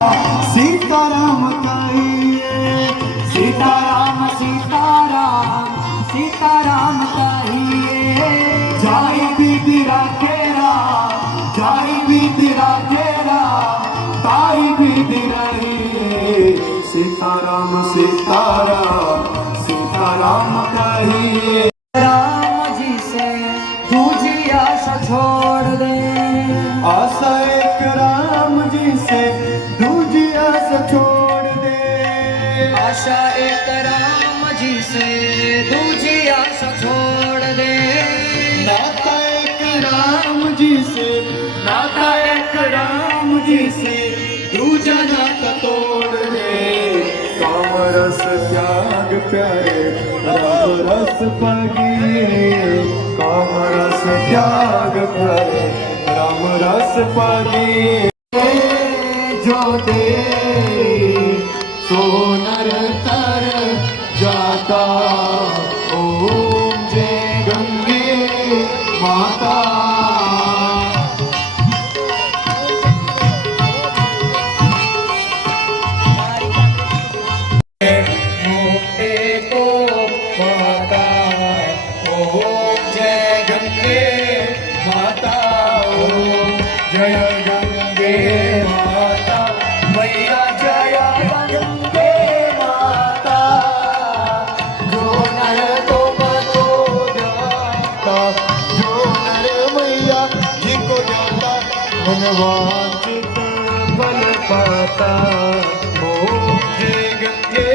सीताराम कहिए, सीताराम सीताराम सीताराम कहिए। जाई विधि राखे राम, जाई विधि राखे राम, ताई विधि रहिए। सीताराम सीताराम सीताराम कहिए। राम जी से तुझी आशा छोड़ दे, आशा एक राम जी से दूजी आशा छोड़ दे। आशा एक राम जी से तुझी आशा छोड़ दे। नाता एक राम जी से, नाता एक राम जी से दूजा नाता तोड़ दे। काम रस त्याग प्यारे राम रस पगिए, काम रस त्याग प्यारे राम रस पगिए। जो दे सो नर तर जाता, ओम जय गंगे माता। मोटे को माता, ओम जय गंगे माता, ओम जय गंगे माता, मैया जय गंगे माता। जो नर तुमको जाता, जो नर मैया जी को जाता, मनवांचित फल पाता। ओम जय गंगे